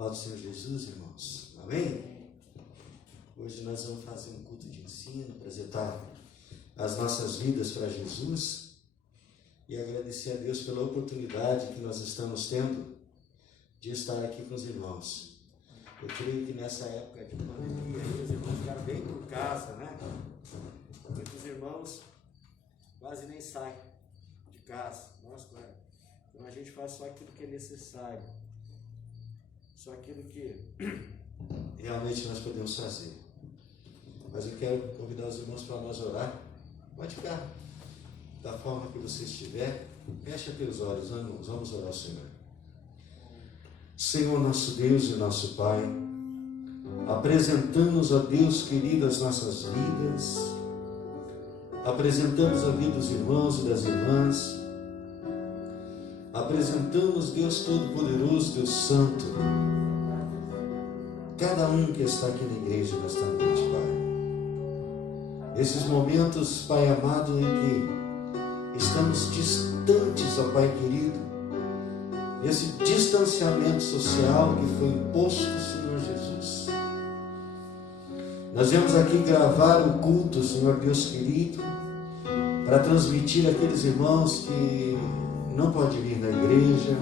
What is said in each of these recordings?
paz do Senhor Jesus, irmãos. Amém? Hoje nós vamos fazer um culto de ensino, apresentar as nossas vidas para Jesus e agradecer a Deus pela oportunidade que nós estamos tendo de estar aqui com os irmãos. Eu creio que nessa época de pandemia, os irmãos ficaram bem por casa, né? Muitos irmãos quase nem saem de casa. Nossa, claro. Então a gente faz só aquilo que é necessário. Só aquilo que realmente nós podemos fazer. Mas eu quero convidar os irmãos para nós orar. Pode ficar da forma que você estiver. Fecha teus olhos, vamos orar ao Senhor. Senhor, nosso Deus e nosso Pai, apresentamos, ó Deus querido, as nossas vidas, apresentamos a vida dos irmãos e das irmãs, apresentamos, Deus Todo-Poderoso, Deus Santo, cada um que está aqui na igreja nesta noite, Pai. Esses momentos, Pai amado, em que estamos distantes, ó Pai querido, esse distanciamento social que foi imposto, Senhor Jesus. Nós viemos aqui gravar o culto, Senhor Deus querido, para transmitir àqueles irmãos que não podem vir na igreja,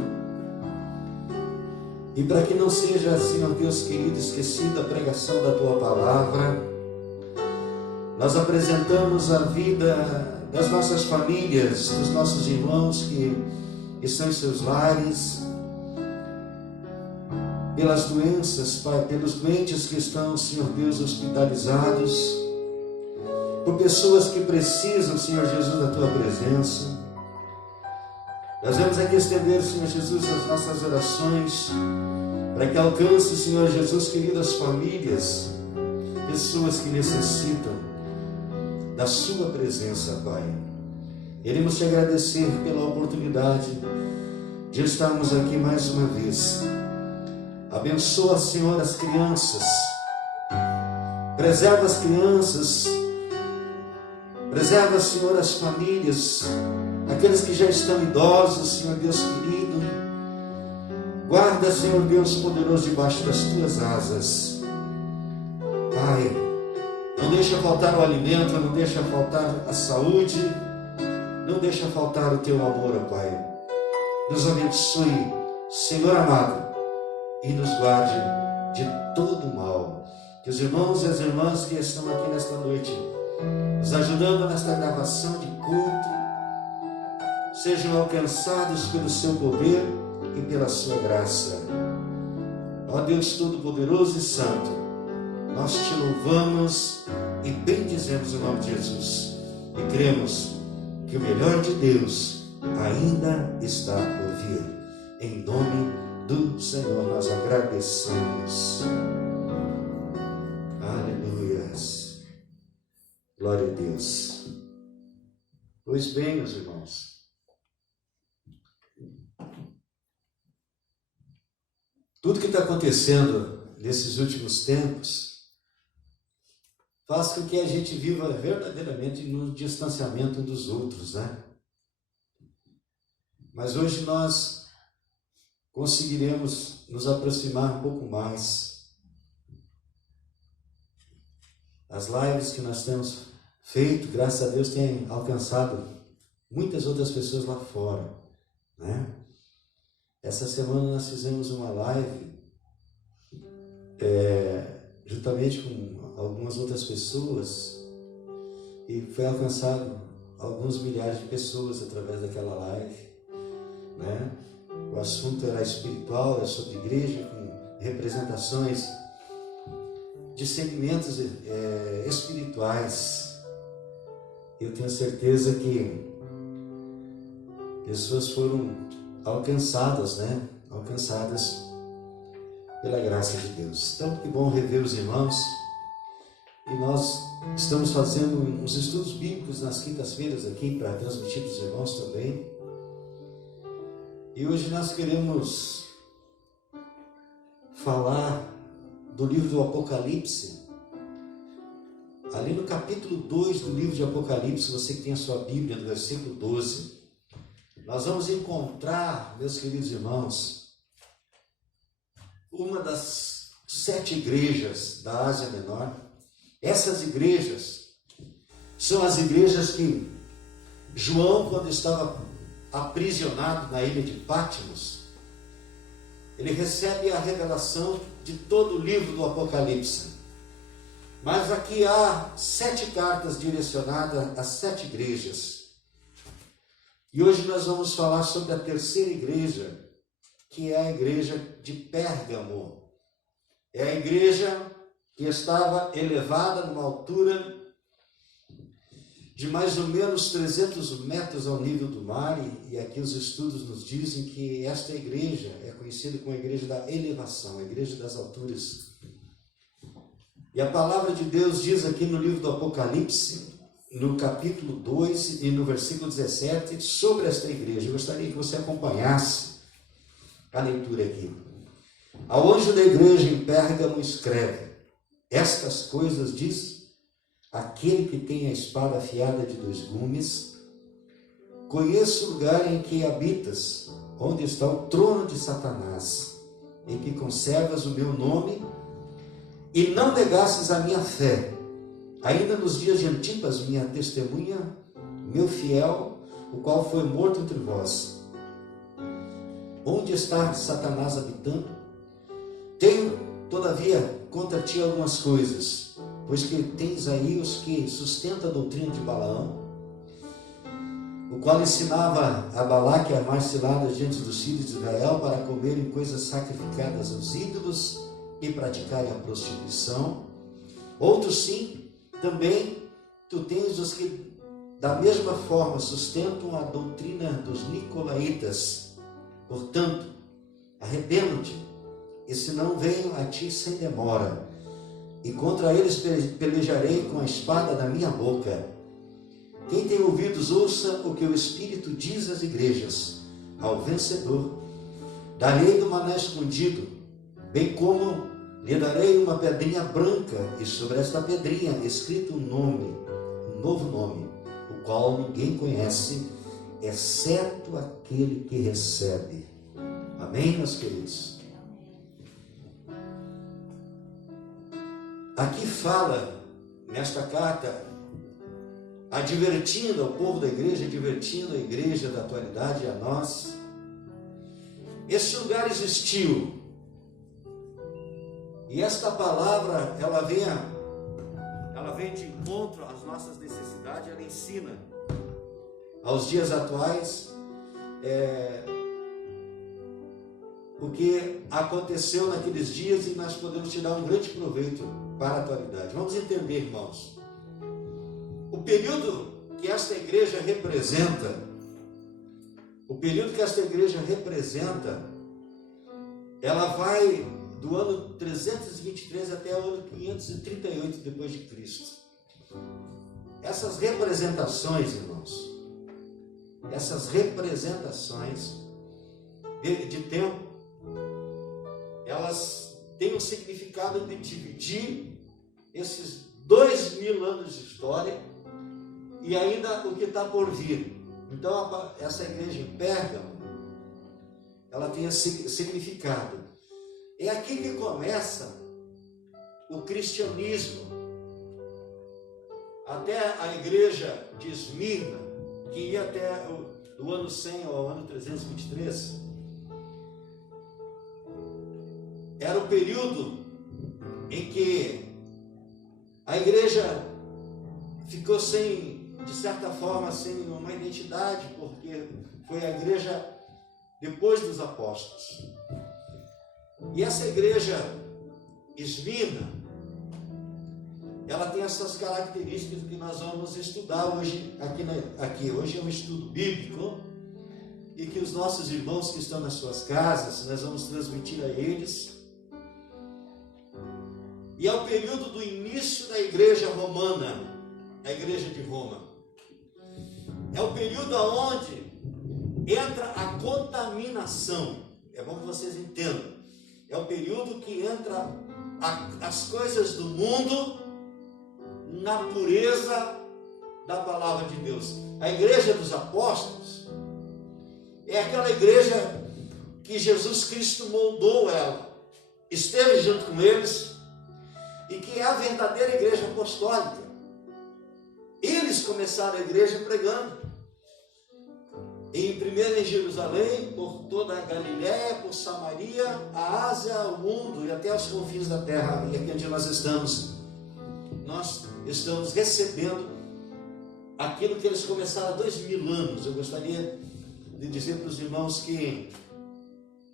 e para que não seja, Senhor Deus querido, esquecida a pregação da Tua Palavra. Nós apresentamos a vida das nossas famílias, dos nossos irmãos que estão em seus lares, pelas doenças, Pai, pelos doentes que estão, Senhor Deus, hospitalizados, por pessoas que precisam, Senhor Jesus, da Tua presença. Nós vamos aqui estender, Senhor Jesus, as nossas orações, para que alcance, Senhor Jesus, queridas famílias, pessoas que necessitam da Sua presença, Pai. Queremos te agradecer pela oportunidade de estarmos aqui mais uma vez. Abençoa, Senhor, as crianças. Preserva as crianças. Preserva, Senhor, as famílias. Aqueles que já estão idosos, Senhor Deus querido. Guarda, Senhor Deus poderoso, debaixo das Tuas asas. Pai, não deixa faltar o alimento, não deixa faltar a saúde. Não deixa faltar o Teu amor, ó Pai. Nos abençoe, Senhor amado, e nos guarde de todo o mal. Que os irmãos e as irmãs que estão aqui nesta noite, nos ajudando nesta gravação de culto, sejam alcançados pelo Seu poder e pela Sua graça. Ó Deus Todo-Poderoso e Santo, nós Te louvamos e bendizemos o nome de Jesus. E cremos que o melhor de Deus ainda está por vir. Em nome do Senhor nós agradecemos. Aleluias. Glória a Deus. Pois bem, meus irmãos, tudo que está acontecendo nesses últimos tempos faz com que a gente viva verdadeiramente no distanciamento um dos outros, né? Mas hoje nós conseguiremos nos aproximar um pouco mais. As lives que nós temos feito, graças a Deus, têm alcançado muitas outras pessoas lá fora, né? Essa semana nós fizemos uma live juntamente com algumas outras pessoas, e foi alcançado alguns milhares de pessoas através daquela live, né? O assunto era espiritual, era sobre igreja, com representações de segmentos espirituais. Eu tenho certeza que pessoas foram alcançadas, né? Alcançadas pela graça de Deus. Então, que bom rever os irmãos. E nós estamos fazendo uns estudos bíblicos nas quintas-feiras aqui para transmitir para os irmãos também. E hoje nós queremos falar do livro do Apocalipse. Ali no capítulo 2 do livro de Apocalipse, você que tem a sua Bíblia, no versículo 12, nós vamos encontrar, meus queridos irmãos, uma das 7 igrejas da Ásia Menor. Essas igrejas são as igrejas que João, quando estava aprisionado na ilha de Patmos, ele recebe a revelação de todo o livro do Apocalipse. Mas aqui há 7 cartas direcionadas às 7 igrejas. E hoje nós vamos falar sobre a terceira igreja, que é a igreja de Pérgamo. É a igreja que estava elevada numa altura de mais ou menos 300 metros ao nível do mar, e aqui os estudos nos dizem que esta igreja é conhecida como a igreja da elevação, a igreja das alturas. E a palavra de Deus diz aqui no livro do Apocalipse, no capítulo 2 e no versículo 17, sobre esta igreja. Eu gostaria que você acompanhasse a leitura aqui. Ao anjo da igreja em Pérgamo escreve: estas coisas diz aquele que tem a espada afiada de 2 gumes. Conheço o lugar em que habitas, onde está o trono de Satanás, em que conservas o meu nome, e não negastes a minha fé, ainda nos dias de Antipas, minha testemunha, meu fiel, o qual foi morto entre vós. Onde está Satanás habitando? Tenho, todavia, contra ti algumas coisas, pois que tens aí os que sustentam a doutrina de Balaão, o qual ensinava a Balaque a armar ciladas diante dos filhos de Israel para comerem coisas sacrificadas aos ídolos e praticarem a prostituição. Outros sim, também tu tens os que da mesma forma sustentam a doutrina dos nicolaítas. Portanto, arrependo-te, e se não venho a ti sem demora, e contra eles pelejarei com a espada da minha boca. Quem tem ouvidos, ouça o que o Espírito diz às igrejas. Ao vencedor darei do maná escondido, bem como lhe darei uma pedrinha branca, e sobre esta pedrinha escrito um nome, um novo nome, o qual ninguém conhece, exceto aquele que recebe. Amém, meus queridos? Aqui fala, nesta carta, advertindo ao povo da igreja, advertindo a igreja da atualidade e a nós. Esse lugar existiu. E esta palavra, ela vem de encontro às nossas necessidades, ela ensina aos dias atuais o que aconteceu naqueles dias, e nós podemos tirar um grande proveito para a atualidade. Vamos entender, irmãos, o período que esta igreja representa, ela vai do ano 323 até o ano 538 depois de Cristo. Essas representações, irmãos, de tempo, elas têm o significado de dividir esses 2000 anos de história e ainda o que está por vir. Então, essa igreja em Pérgamo, ela tem esse significado. É aqui que começa o cristianismo. Até a igreja de Esmirna, que ia até do ano 100 ao ano 323, era o período em que a igreja ficou de certa forma, sem uma identidade, porque foi a igreja depois dos apóstolos. E essa igreja Esmirna, ela tem essas características que nós vamos estudar hoje aqui. Hoje é um estudo bíblico, e que os nossos irmãos que estão nas suas casas, nós vamos transmitir a eles. E é o período do início da igreja romana, a igreja de Roma. É o período onde entra a contaminação. É bom que vocês entendam. É o período que entra as coisas do mundo na pureza da palavra de Deus. A igreja dos apóstolos é aquela igreja que Jesus Cristo moldou ela. esteve junto com eles e que é a verdadeira igreja apostólica. Eles começaram a igreja pregando. Primeiro em Jerusalém, por toda a Galiléia, por Samaria, a Ásia, o mundo e até os confins da terra. E aqui onde nós estamos recebendo aquilo que eles começaram há 2000 anos. Eu gostaria de dizer para os irmãos que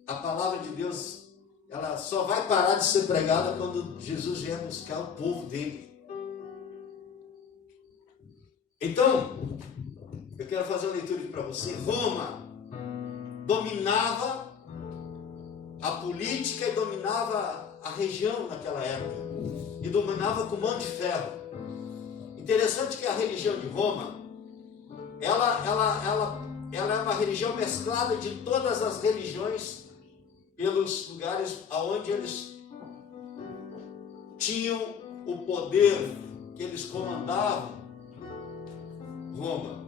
a palavra de Deus, ela só vai parar de ser pregada quando Jesus vier buscar o povo dele. Então, eu quero fazer uma leitura aqui para você. Roma dominava a política e dominava a região naquela época. E dominava com mão de ferro. Interessante que a religião de Roma, ela é uma religião mesclada de todas as religiões pelos lugares aonde eles tinham o poder, que eles comandavam Roma.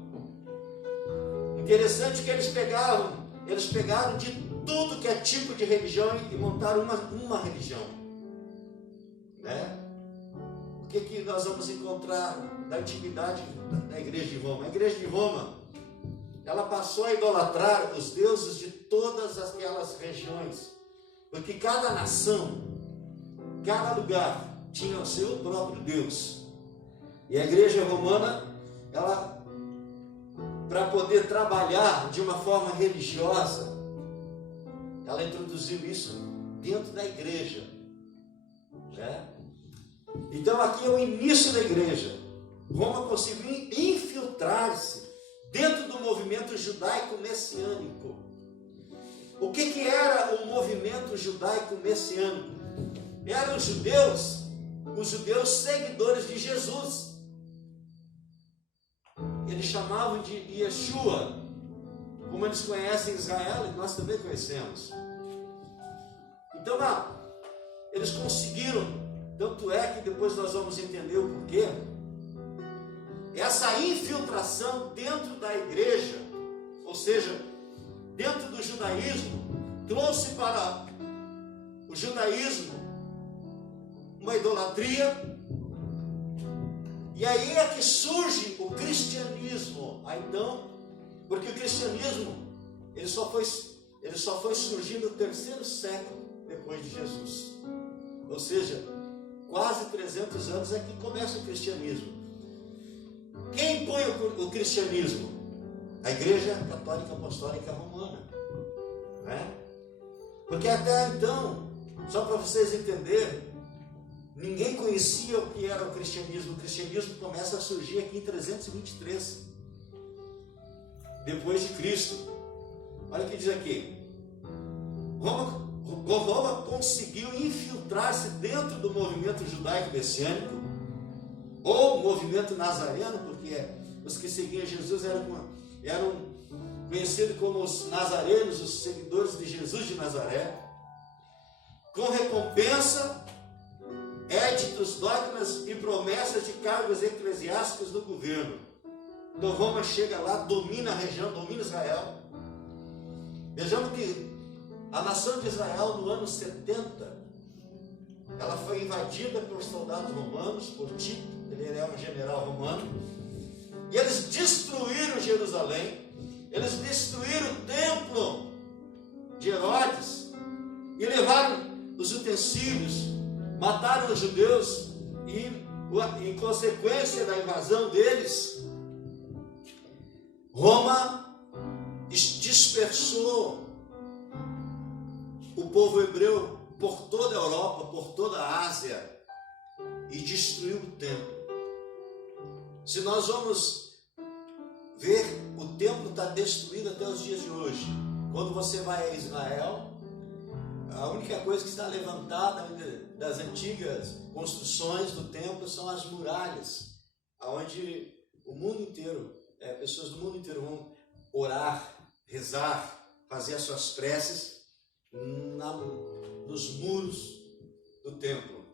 Interessante que eles pegaram de tudo que é tipo de religião e montaram uma religião, né? O que nós vamos encontrar da antiguidade da igreja de Roma? A igreja de Roma, ela passou a idolatrar os deuses de todas aquelas regiões, porque cada nação, cada lugar tinha o seu próprio Deus. E a igreja romana, ela, para poder trabalhar de uma forma religiosa, ela introduziu isso dentro da igreja, né? Então aqui é o início da igreja. Roma conseguiu infiltrar-se dentro do movimento judaico-messiânico. O que era o movimento judaico-messiânico? Eram os judeus seguidores de Jesus. Eles chamavam de Yeshua, como eles conhecem Israel e nós também conhecemos. Então, eles conseguiram, tanto é que depois nós vamos entender o porquê, essa infiltração dentro da igreja, ou seja, dentro do judaísmo, trouxe para o judaísmo uma idolatria. E aí é que surge o cristianismo. Então, porque o cristianismo ele só foi surgir no 3º século depois de Jesus. Ou seja, quase 300 anos é que começa o cristianismo. Quem impõe o cristianismo? A Igreja Católica Apostólica Romana, né? Porque até então, só para vocês entenderem, ninguém conhecia o que era o cristianismo. O cristianismo começa a surgir aqui em 323, depois de Cristo. Olha o que diz aqui. Roma conseguiu infiltrar-se dentro do movimento judaico-messiânico, ou movimento nazareno, porque os que seguiam Jesus eram conhecidos como os nazarenos, os seguidores de Jesus de Nazaré, com recompensa, éditos, dogmas e promessas de cargos eclesiásticos do governo. Então Roma chega lá, domina a região, domina Israel. Vejamos que a nação de Israel no ano 70, ela foi invadida pelos soldados romanos, por Tito, ele era um general romano, e eles destruíram Jerusalém, eles destruíram o templo de Herodes, e levaram os utensílios, mataram os judeus, e em consequência da invasão deles, Roma dispersou o povo hebreu por toda a Europa, por toda a Ásia, e destruiu o templo. Se nós vamos ver, o templo está destruído até os dias de hoje. Quando você vai a Israel, a única coisa que está levantada das antigas construções do templo são as muralhas, onde o mundo inteiro, pessoas do mundo inteiro vão orar, rezar, fazer as suas preces nos muros do templo,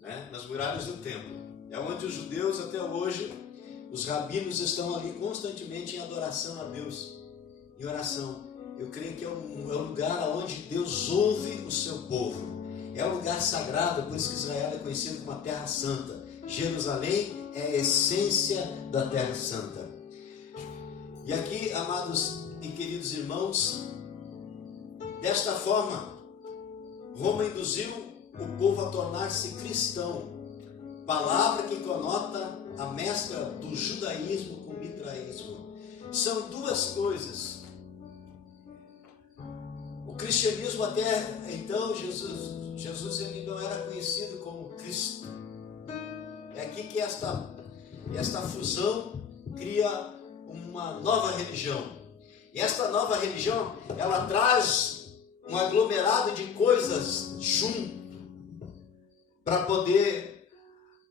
né? Nas muralhas do templo. É onde os judeus até hoje, os rabinos estão ali constantemente em adoração a Deus, em oração. Eu creio que é um lugar onde Deus ouve o seu povo. é um lugar sagrado, por isso que Israel é conhecido como a Terra Santa. Jerusalém é a essência da Terra Santa. E aqui, amados e queridos irmãos, desta forma, Roma induziu o povo a tornar-se cristão, palavra que conota a mescla do judaísmo com o mitraísmo. São duas coisas. O cristianismo até então, Jesus ele não era conhecido como Cristo. É aqui que esta fusão cria uma nova religião. E esta nova religião, ela traz um aglomerado de coisas junto para poder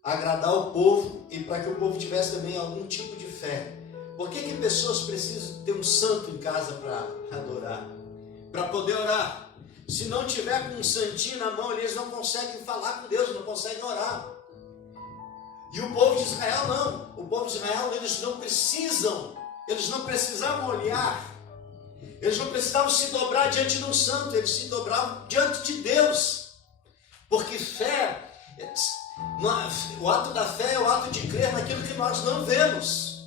agradar o povo e para que o povo tivesse também algum tipo de fé. Por que pessoas precisam ter um santo em casa para adorar? Para poder orar. Se não tiver com um santinho na mão, eles não conseguem falar com Deus, não conseguem orar. E o povo de Israel não. O povo de Israel, eles não precisavam olhar. Eles não precisavam se dobrar diante de um santo, eles se dobravam diante de Deus. Porque fé, o ato da fé é o ato de crer naquilo que nós não vemos.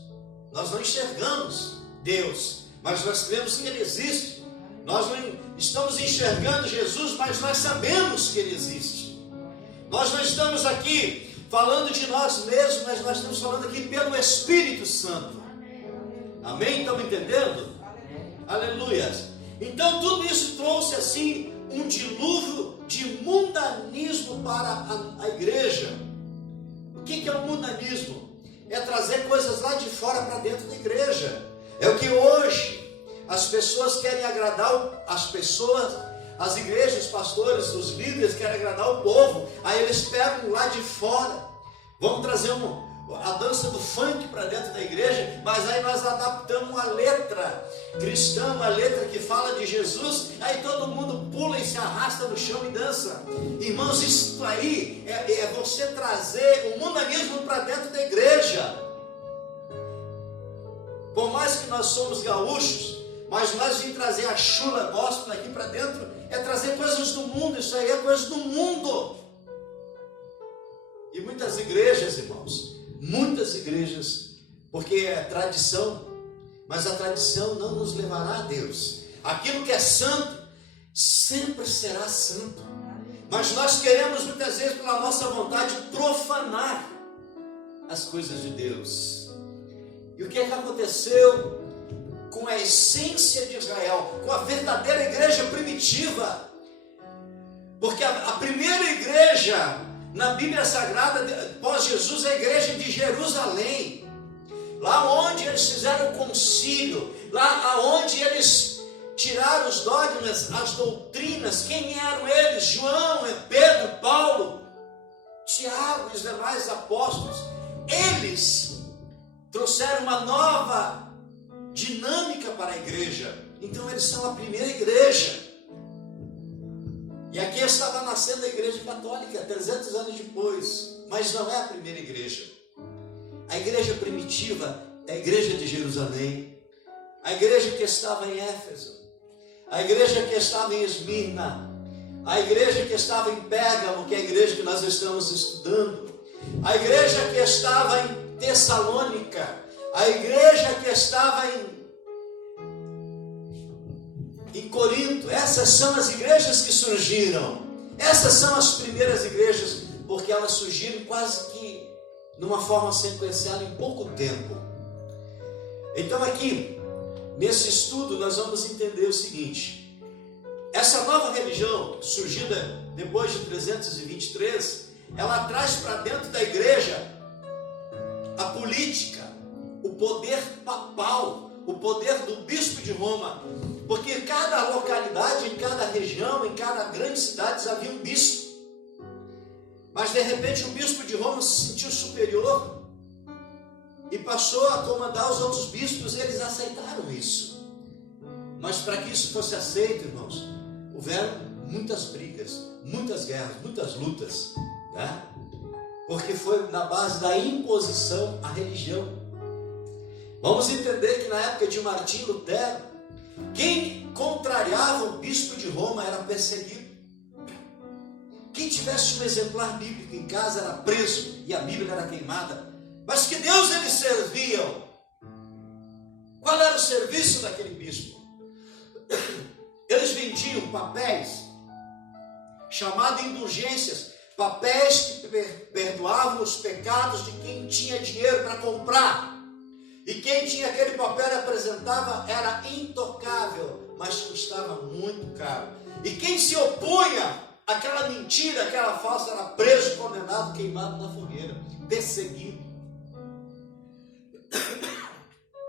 Nós não enxergamos Deus, mas nós cremos que Ele existe. Nós não estamos enxergando Jesus, mas nós sabemos que Ele existe. Nós não estamos aqui falando de nós mesmos, mas nós estamos falando aqui pelo Espírito Santo. Amém? Estão entendendo? Aleluia! Então tudo isso trouxe assim um dilúvio de mundanismo para a igreja. O que é o mundanismo? É trazer coisas lá de fora para dentro da igreja. É o que hoje as pessoas querem agradar as pessoas, as igrejas, os pastores, os líderes querem agradar o povo. Aí eles pegam lá de fora, vamos trazer a dança do funk para dentro da igreja, mas aí nós adaptamos uma letra cristã, uma letra que fala de Jesus, aí todo mundo pula e se arrasta no chão e dança. Irmãos, isso aí é você trazer o mundanismo para dentro da igreja. Por mais que nós somos gaúchos, mas nós vim trazer a chula gospel aqui para dentro, é trazer coisas do mundo. Isso aí é coisa do mundo. E muitas igrejas, irmãos, muitas igrejas, porque é tradição, mas a tradição não nos levará a Deus. Aquilo que é santo sempre será santo, mas nós queremos muitas vezes pela nossa vontade profanar as coisas de Deus. E o que é que aconteceu com a essência de Israel, com a verdadeira igreja primitiva? Porque a primeira igreja na Bíblia Sagrada, pós Jesus, é a igreja de Jerusalém. Lá onde eles fizeram o concílio, lá onde eles tiraram os dogmas, as doutrinas. Quem eram eles? João, Pedro, Paulo, Tiago e os demais apóstolos. Eles trouxeram uma nova dinâmica para a igreja. Então eles são a primeira igreja. E aqui estava nascendo a igreja católica 300 anos depois, mas não é a primeira igreja. A igreja primitiva é a igreja de Jerusalém, a igreja que estava em Éfeso, a igreja que estava em Esmirna, a igreja que estava em Pérgamo, que é a igreja que nós estamos estudando, a igreja que estava em Tessalônica, a igreja que estava em Corinto. Essas são as igrejas que surgiram. Essas são as primeiras igrejas, porque elas surgiram quase que numa forma sequencial em pouco tempo. Então aqui, nesse estudo, nós vamos entender o seguinte: essa nova religião, surgida depois de 323, ela traz para dentro da igreja a política, o poder papal, o poder do bispo de Roma. Porque em cada localidade, em cada região, em cada grande cidade havia um bispo. Mas de repente o bispo de Roma se sentiu superior e passou a comandar os outros bispos. Eles aceitaram isso. Mas para que isso fosse aceito, irmãos, houveram muitas brigas, muitas guerras, muitas lutas, né? Porque foi na base da imposição à religião. Vamos entender que na época de Martim Lutero, quem contrariava o bispo de Roma era perseguido. quem tivesse um exemplar bíblico em casa era preso e a Bíblia era queimada. Mas que Deus eles serviam? Qual era o serviço daquele bispo? Eles vendiam papéis, chamados indulgências, papéis que perdoavam os pecados de quem tinha dinheiro para comprar. E quem tinha aquele papel e apresentava era intocável, mas custava muito caro. E quem se opunha àquela mentira, àquela falsa, era preso, condenado, queimado na fogueira, perseguido.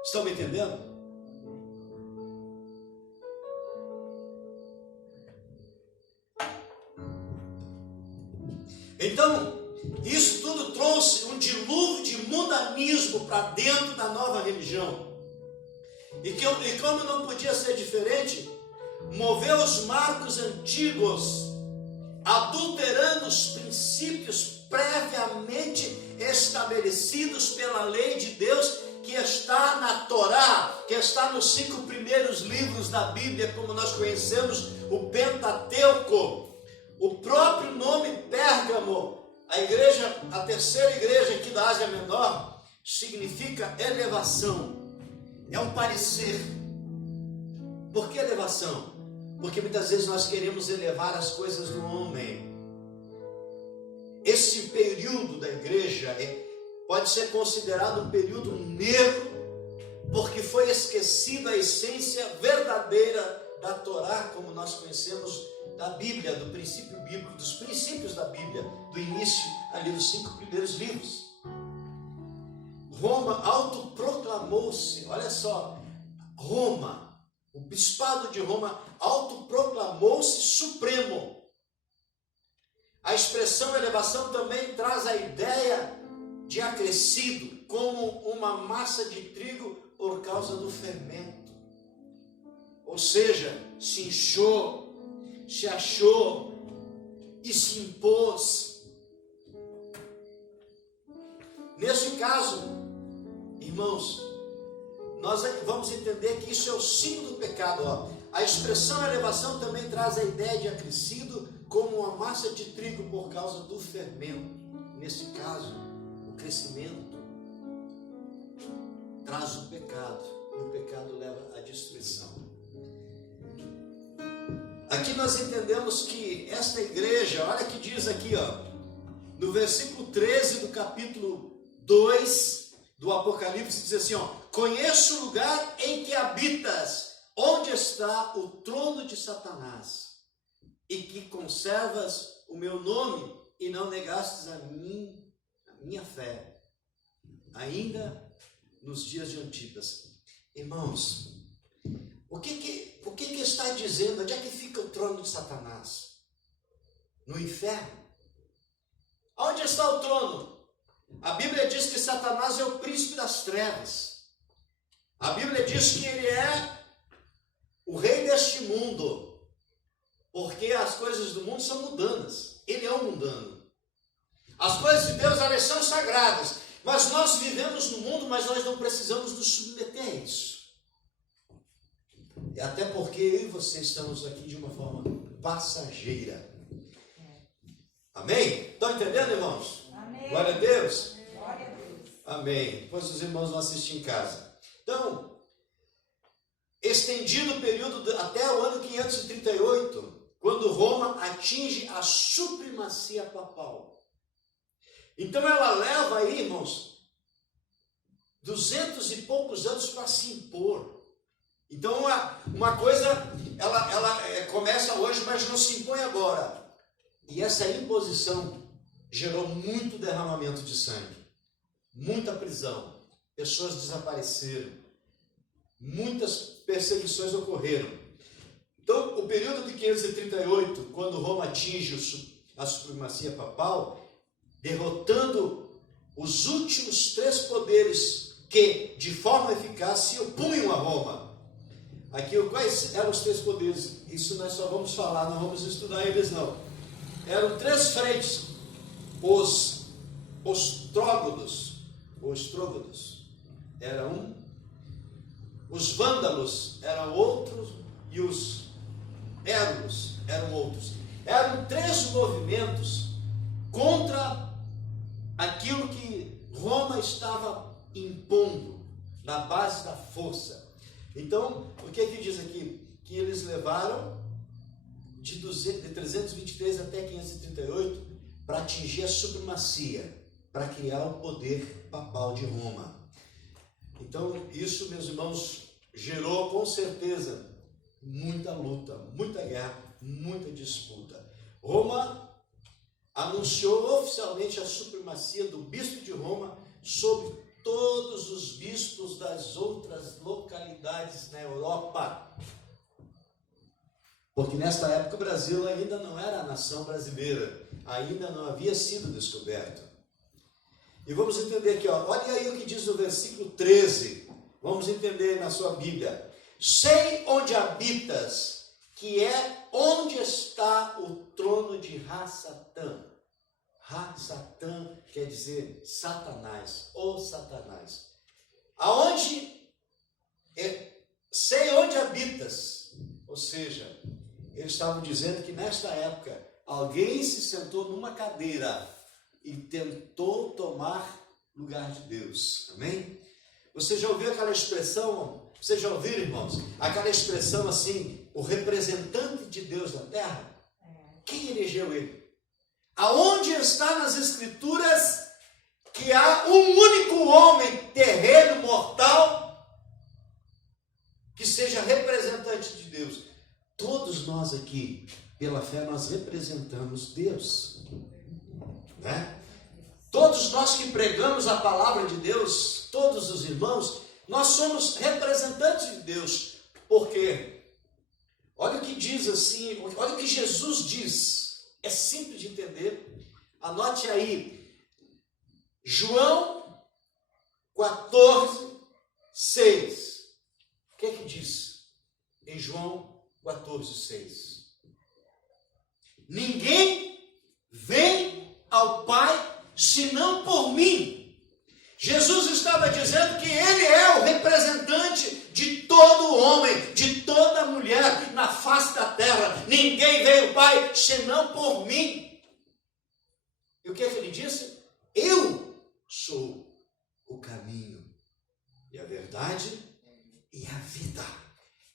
Estão me entendendo? Então, isso tudo trouxe um dilúvio de mundanismo para dentro da nova religião. E como não podia ser diferente, moveu os marcos antigos, adulterando os princípios previamente estabelecidos pela lei de Deus, que está na Torá, que está nos 5 primeiros livros da Bíblia, como nós conhecemos, o Pentateuco. O próprio nome Pérgamo, a terceira igreja aqui da Ásia Menor, significa elevação. É um parecer. Por que elevação? Porque muitas vezes nós queremos elevar as coisas do homem. Esse período da igreja pode ser considerado um período negro, porque foi esquecida a essência verdadeira da Torá, como nós conhecemos da Bíblia, do princípio bíblico, dos princípios da Bíblia, do início ali dos 5 primeiros livros. Roma autoproclamou-se, olha só, Roma, o bispado de Roma autoproclamou-se supremo. A expressão elevação também traz a ideia de acrescido, como uma massa de trigo por causa do fermento. Ou seja, se inchou, se achou e se impôs. Nesse caso, irmãos, nós vamos entender que isso é o signo do pecado. A expressão elevação também traz a ideia de acrescido como uma massa de trigo por causa do fermento. Nesse caso, o crescimento traz o pecado e o pecado leva à destruição. Aqui nós entendemos que esta igreja, olha que diz aqui, no versículo 13 do capítulo 2 do Apocalipse, diz assim, conheço o lugar em que habitas, onde está o trono de Satanás, e que conservas o meu nome e não negastes a minha fé, ainda nos dias de Antipas. Irmãos, o que está dizendo? Onde é que fica o trono de Satanás? No inferno. Onde está o trono? A Bíblia diz que Satanás é o príncipe das trevas. A Bíblia diz que ele é o rei deste mundo, porque as coisas do mundo são mundanas. Ele é um mundano. As coisas de Deus, elas são sagradas, mas nós vivemos no mundo, mas nós não precisamos nos submeter a isso. Até porque eu e você estamos aqui de uma forma passageira. Amém? Estão entendendo, irmãos? Amém. Glória a Deus. Glória a Deus. Amém. Depois os irmãos vão assistir em casa. Então, estendido o período até o ano 538, quando Roma atinge a supremacia papal. Então ela leva aí, irmãos, 200 e poucos anos para se impor. Então uma coisa, ela começa hoje, mas não se impõe agora. E essa imposição gerou muito derramamento de sangue, muita prisão, pessoas desapareceram, muitas perseguições ocorreram. Então, o período de 538, quando Roma atinge a supremacia papal, derrotando os últimos 3 poderes que, de forma eficaz, se opunham a Roma. Aqui, quais eram os 3 poderes? Isso nós só vamos falar, não vamos estudar eles não. Eram 3 frentes. Os ostrógodos, era um, os vândalos eram outros, e os érulos eram outros. Era eram 3 movimentos contra aquilo que Roma estava impondo na base da força. Então, o que diz aqui? Que eles levaram de 323 até 538 para atingir a supremacia, para criar o poder papal de Roma. Então, isso, meus irmãos, gerou com certeza muita luta, muita guerra, muita disputa. Roma anunciou oficialmente a supremacia do bispo de Roma sobre todos os bispos das outras localidades na Europa. Porque nesta época o Brasil ainda não era a nação brasileira, ainda não havia sido descoberto. E vamos entender aqui, olha aí o que diz no versículo 13, vamos entender na sua Bíblia. Sei onde habitas, que é onde está o trono de Ra-Satã. Ra-Satã quer dizer Satanás, ou Satanás. Sei onde habitas, ou seja, eles estavam dizendo que nesta época alguém se sentou numa cadeira e tentou tomar lugar de Deus. Amém? Você já ouviu aquela expressão? Vocês já ouviram, irmãos? Aquela expressão assim, o representante de Deus na terra? Quem elegeu ele? Aonde está nas Escrituras que há um único homem terreno, mortal, que seja representante de Deus? Todos nós aqui, pela fé, nós representamos Deus, né? Todos nós que pregamos a palavra de Deus, todos os irmãos, nós somos representantes de Deus. Por quê? Olha o que diz assim, olha o que Jesus diz. É simples de entender. Anote aí. João 14, 6. O que é que diz em João 14, 6? Ninguém vem ao Pai senão por mim. Jesus estava dizendo que Ele é o representante de todo homem, de toda mulher na face da terra. Ninguém veio ao Pai senão por mim. E o que é que Ele disse? Eu sou o caminho e a verdade e a vida.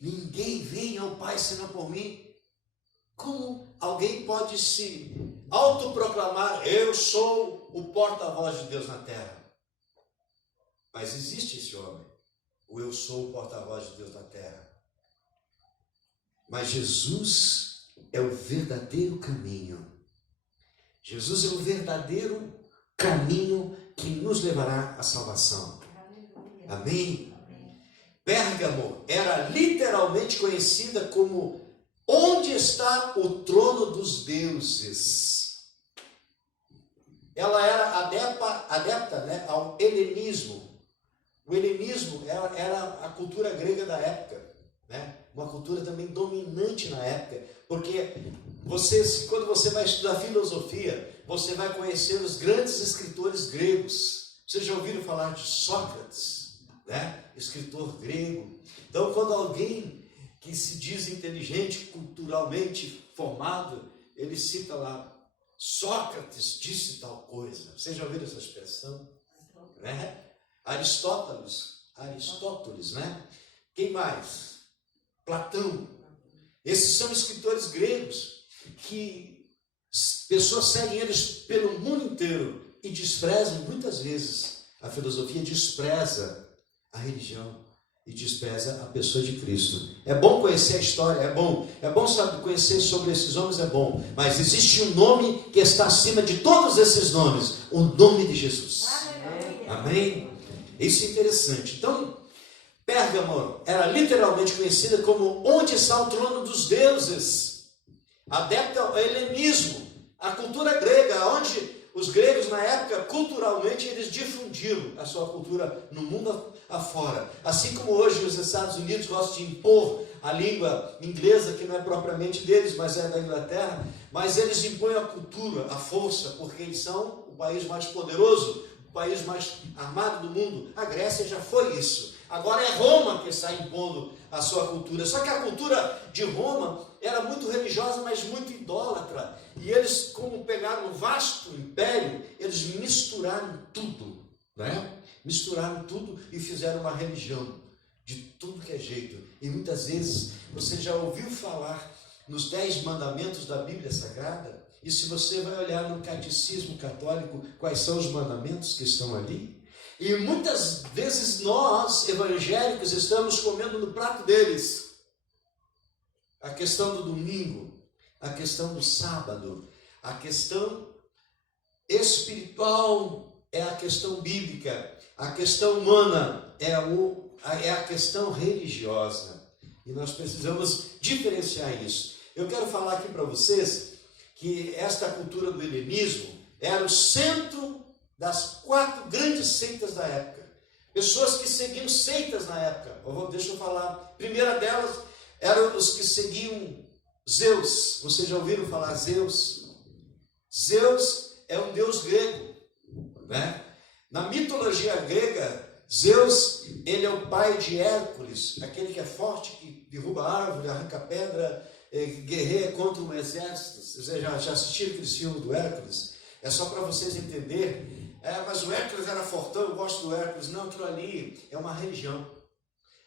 Ninguém vem ao Pai senão por mim. Como alguém pode se autoproclamar, eu sou o porta-voz de Deus na terra? Mas existe esse homem, o eu sou o porta-voz de Deus na terra. Mas Jesus é o verdadeiro caminho. Jesus é o verdadeiro caminho que nos levará à salvação. Amém? Pérgamo era literalmente conhecida como onde está o trono dos deuses. Ela era adepta, né, ao helenismo. O helenismo era a cultura grega da época, né? Uma cultura também dominante na época, porque quando você vai estudar filosofia, você vai conhecer os grandes escritores gregos. Vocês já ouviram falar de Sócrates, né? Escritor grego. Então, quando alguém que se diz inteligente, culturalmente formado, ele cita lá, Sócrates disse tal coisa. Vocês já ouviram essa expressão? Né? Aristóteles, né? Quem mais? Platão. Esses são escritores gregos que pessoas seguem eles pelo mundo inteiro e desprezam muitas vezes. A filosofia despreza a religião e despreza a pessoa de Cristo. É bom conhecer a história, é bom saber conhecer sobre esses homens, é bom, mas existe um nome que está acima de todos esses nomes, o nome de Jesus. Amém? Isso é interessante. Então, Pérgamo era literalmente conhecida como onde está o trono dos deuses, adepta ao helenismo, a cultura grega, onde os gregos na época, culturalmente, eles difundiram a sua cultura no mundo afora. Assim como hoje os Estados Unidos gostam de impor a língua inglesa, que não é propriamente deles, mas é da Inglaterra, mas eles impõem a cultura, a força, porque eles são o país mais poderoso, o país mais armado do mundo. A Grécia já foi isso. Agora é Roma que está impondo a sua cultura. Só que a cultura de Roma era muito religiosa, mas muito idólatra. E eles, como pegaram um vasto império, eles misturaram tudo, né? Misturaram tudo e fizeram uma religião de tudo que é jeito. E muitas vezes você já ouviu falar nos 10 mandamentos da Bíblia Sagrada? E se você vai olhar no catecismo católico, quais são os mandamentos que estão ali? E muitas vezes nós, evangélicos, estamos comendo no prato deles a questão do domingo, a questão do sábado, a questão espiritual é a questão bíblica, a questão humana é a questão religiosa. E nós precisamos diferenciar isso. Eu quero falar aqui para vocês que esta cultura do helenismo era o centro das 4 grandes seitas da época. Pessoas que seguiam seitas na época. Deixa eu falar. A primeira delas eram os que seguiam Zeus. Vocês já ouviram falar Zeus? Zeus é um deus grego, né? Na mitologia grega, Zeus, ele é o pai de Hércules, aquele que é forte, que derruba árvore, arranca pedra, guerreia contra um exército. Vocês já assistiram aquele filme do Hércules? É só para vocês entenderem. Mas o Hércules era fortão, eu gosto do Hércules. Não, aquilo ali é uma religião.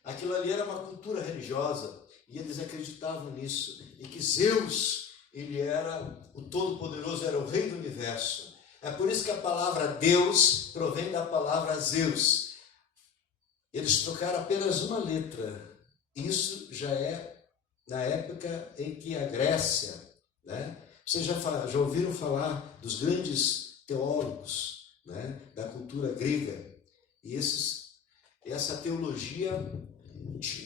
Aquilo ali era uma cultura religiosa. E eles acreditavam nisso. E que Zeus, ele era o Todo-Poderoso, era o Rei do Universo. É por isso que a palavra Deus provém da palavra Zeus. Eles trocaram apenas uma letra. Isso já é na época em que a Grécia, né? Vocês já ouviram falar dos grandes teólogos, né, da cultura grega? E essa teologia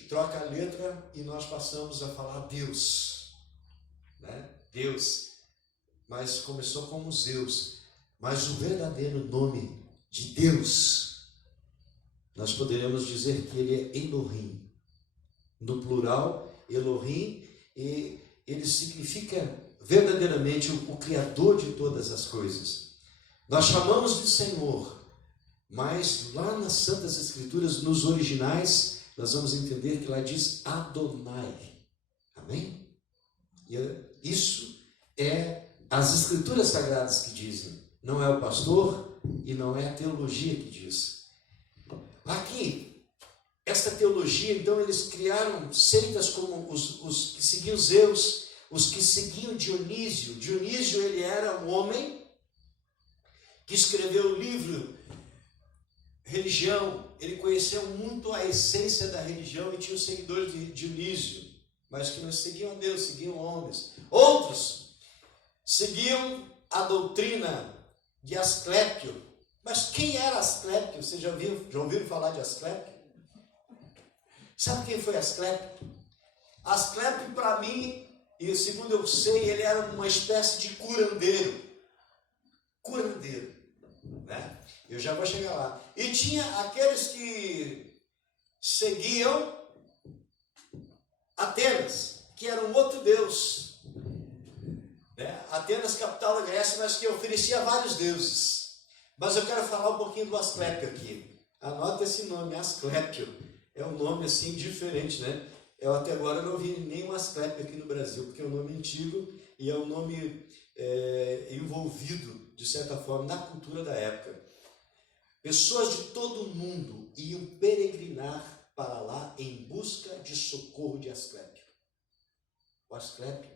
troca a letra e nós passamos a falar Deus, né? Deus. Mas começou como Zeus. Mas o verdadeiro nome de Deus, nós poderemos dizer que ele é Elohim. No plural, Elohim, e ele significa verdadeiramente o Criador de todas as coisas. Nós chamamos de Senhor, mas lá nas Santas Escrituras, nos originais, nós vamos entender que lá diz Adonai. Amém? E isso é as Escrituras Sagradas que dizem. Não é o pastor e não é a teologia que diz. Aqui, esta teologia, então, eles criaram seitas como os que seguiam Zeus, os que seguiam Dionísio. Dionísio, ele era um homem que escreveu o livro Religião. Ele conheceu muito a essência da religião e tinha os seguidores de Dionísio, mas que não seguiam a Deus, seguiam homens. Outros seguiam a doutrina de Asclépio. Mas quem era Asclépio? Vocês já ouviram falar de Asclépio? Sabe quem foi Asclépio? Asclépio, para mim, e segundo eu sei, ele era uma espécie de curandeiro. Curandeiro, né? Eu já vou chegar lá. E tinha aqueles que seguiam Atenas, que era um outro deus, né? Atenas, capital da Grécia, mas que oferecia vários deuses. Mas eu quero falar um pouquinho do Asclépio aqui. Anota esse nome, Asclépio. É um nome assim diferente, né? Eu até agora não ouvi nenhum Asclépio aqui no Brasil, porque é um nome antigo e é um nome envolvido, de certa forma, na cultura da época. Pessoas de todo o mundo iam peregrinar para lá em busca de socorro de Asclépio. O Asclépio,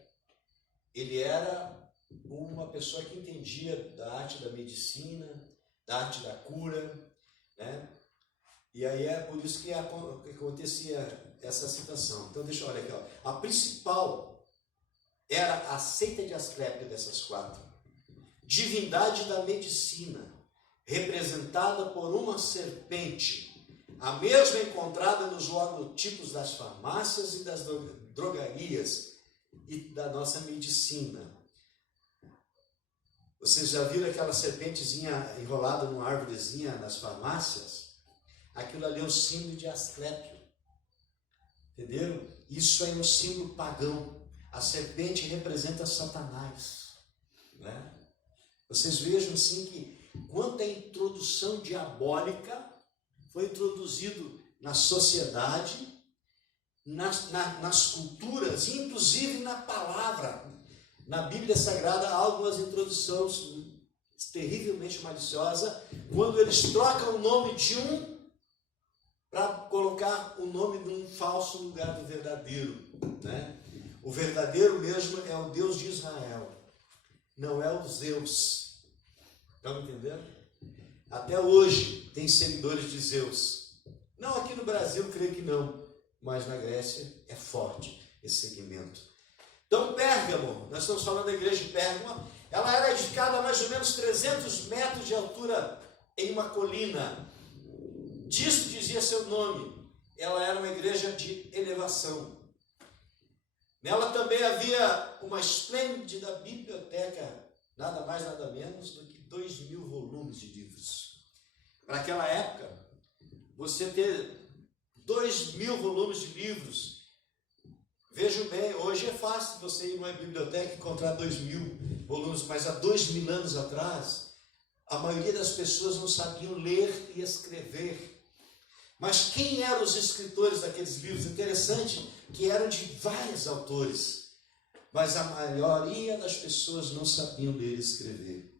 ele era uma pessoa que entendia da arte da medicina, da arte da cura, né? E aí é por isso que acontecia essa situação. Então deixa eu olhar aqui, ó. A principal era a seita de Asclépio dessas 4. Divindade da medicina, representada por uma serpente, a mesma encontrada nos logotipos das farmácias e das drogarias e da nossa medicina. Vocês já viram aquela serpentezinha enrolada numa árvorezinha nas farmácias? Aquilo ali é o símbolo de Asclépio. Entenderam? Isso é um símbolo pagão. A serpente representa Satanás, né? Vocês vejam assim que quando a introdução diabólica foi introduzido na sociedade, nas culturas, inclusive na palavra. Na Bíblia Sagrada há algumas introduções terrivelmente maliciosas, quando eles trocam o nome de um para colocar o nome de um falso no lugar do verdadeiro, né? O verdadeiro mesmo é o Deus de Israel, não é o Zeus. Estão entendendo? Até hoje tem seguidores de Zeus. Não aqui no Brasil, creio que não, mas na Grécia é forte esse segmento. Então, Pérgamo, nós estamos falando da igreja de Pérgamo, ela era edificada a mais ou menos 300 metros de altura em uma colina. Disso dizia seu nome. Ela era uma igreja de elevação. Nela também havia uma esplêndida biblioteca, nada mais, nada menos do que 2.000 volumes de livros. Para aquela época, você ter 2.000 volumes de livros, vejam bem, hoje é fácil você ir numa biblioteca e encontrar 2.000 volumes, mas há 2.000 anos atrás, a maioria das pessoas não sabiam ler e escrever. Mas quem eram os escritores daqueles livros? Interessante que eram de vários autores, mas a maioria das pessoas não sabiam ler e escrever.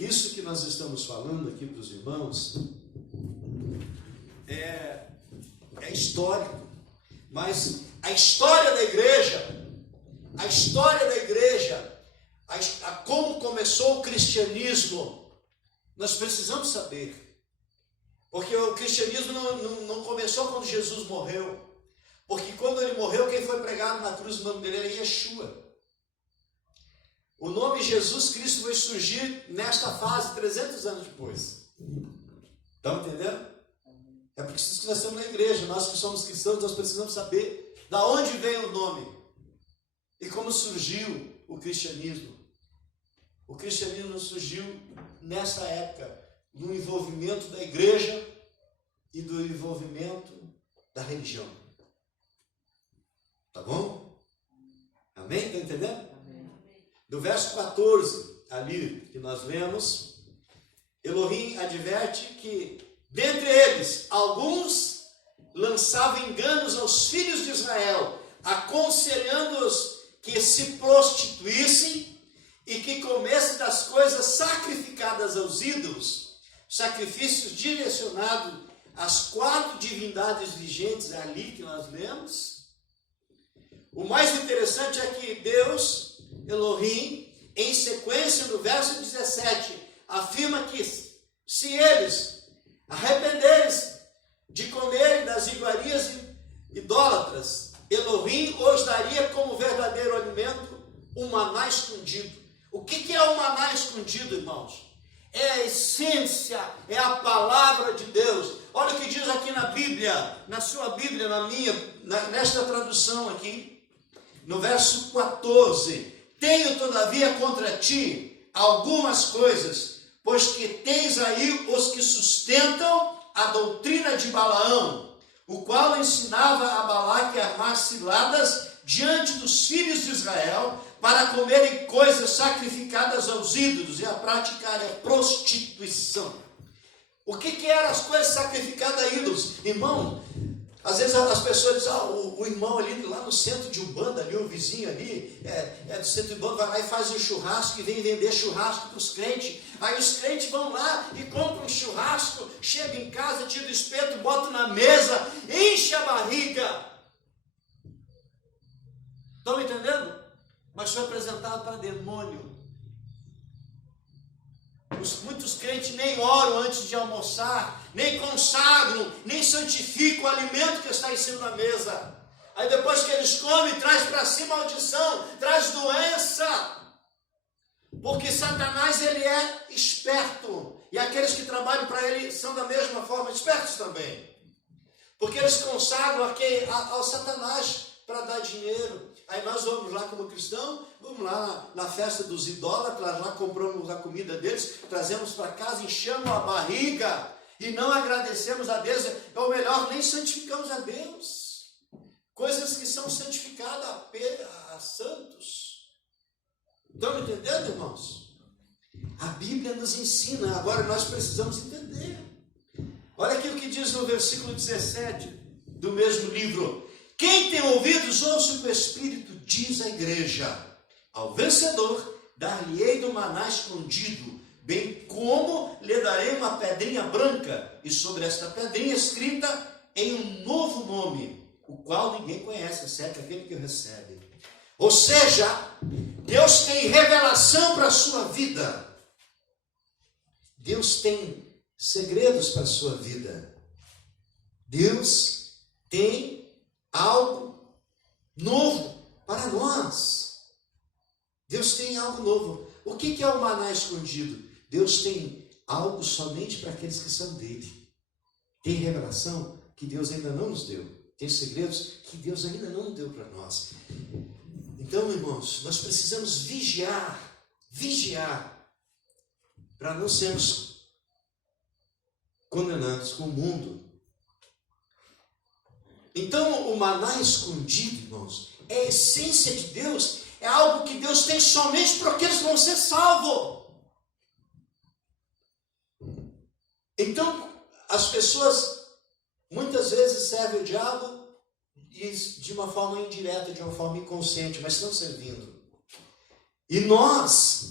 Isso que nós estamos falando aqui para os irmãos é histórico, mas a história da igreja, como começou o cristianismo, nós precisamos saber. Porque o cristianismo não começou quando Jesus morreu. Porque quando ele morreu, quem foi pregado na cruz, o nome dele era Yeshua. O nome Jesus Cristo vai surgir nesta fase, 300 anos depois. Estão entendendo? É porque isso que nós estamos na igreja. Nós que somos cristãos, nós precisamos saber da onde vem o nome. E como surgiu o cristianismo. O cristianismo surgiu nessa época, no envolvimento da igreja e do envolvimento da religião. Tá bom? Amém? Está entendendo? Amém. Do verso 14, ali que nós lemos, Elohim adverte que, dentre eles, alguns lançavam enganos aos filhos de Israel, aconselhando-os que se prostituíssem e que comessem das coisas sacrificadas aos ídolos, sacrifícios direcionados às 4 divindades vigentes ali que nós lemos. O mais interessante é que Deus, Elohim, em sequência no verso 17, afirma que se eles arrependerem-se de comerem das iguarias idólatras, Elohim os daria como verdadeiro alimento um maná escondido. O que é o maná escondido, irmãos? É a essência, é a palavra de Deus. Olha o que diz aqui na Bíblia, na sua Bíblia, na minha, nesta tradução aqui, no verso 14. Tenho, todavia, contra ti algumas coisas, pois que tens aí os que sustentam a doutrina de Balaão, o qual ensinava a Balaque a armar ciladas diante dos filhos de Israel, para comerem coisas sacrificadas aos ídolos e a praticarem a prostituição. O que eram as coisas sacrificadas a ídolos? Irmão, às vezes as pessoas dizem, o irmão ali lá no centro de Umbanda, ali, o vizinho ali, é do centro de Umbanda, vai lá e faz um churrasco e vem vender churrasco para os crentes. Aí os crentes vão lá e compram um churrasco, chegam em casa, tiram o espeto, botam na mesa, enche a barriga. Estão entendendo? Mas foi apresentado para demônio. Muitos crentes nem oram antes de almoçar, nem consagram, nem santificam o alimento que está em cima da mesa. Aí depois que eles comem, traz para si maldição, traz doença. Porque Satanás, ele é esperto. E aqueles que trabalham para ele são da mesma forma espertos também. Porque eles consagram ao Satanás para dar dinheiro. Aí nós vamos lá como cristão, vamos lá na festa dos idólatras, lá compramos a comida deles, trazemos para casa, enchemos a barriga e não agradecemos a Deus, ou melhor, nem santificamos a Deus. Coisas que são santificadas a santos. Estão entendendo, irmãos? A Bíblia nos ensina, agora nós precisamos entender. Olha aqui o que diz no versículo 17 do mesmo livro. Quem tem ouvidos, ouça o que o Espírito diz à igreja. Ao vencedor, dar-lhe-ei do maná escondido, bem como lhe darei uma pedrinha branca, e sobre esta pedrinha escrita em um novo nome, o qual ninguém conhece, exceto aquele que o recebe. Ou seja, Deus tem revelação para a sua vida. Deus tem segredos para a sua vida. Deus tem algo novo para nós. Deus tem algo novo. O que é o maná escondido? Deus tem algo somente para aqueles que são dele. Tem revelação que Deus ainda não nos deu. Tem segredos que Deus ainda não deu para nós. Então, irmãos, nós precisamos vigiar, para não sermos condenados com o mundo. Então, o maná escondido, irmãos, é a essência de Deus, é algo que Deus tem somente para aqueles que vão ser salvos. Então, as pessoas muitas vezes servem o diabo e de uma forma indireta, de uma forma inconsciente, mas estão servindo. E nós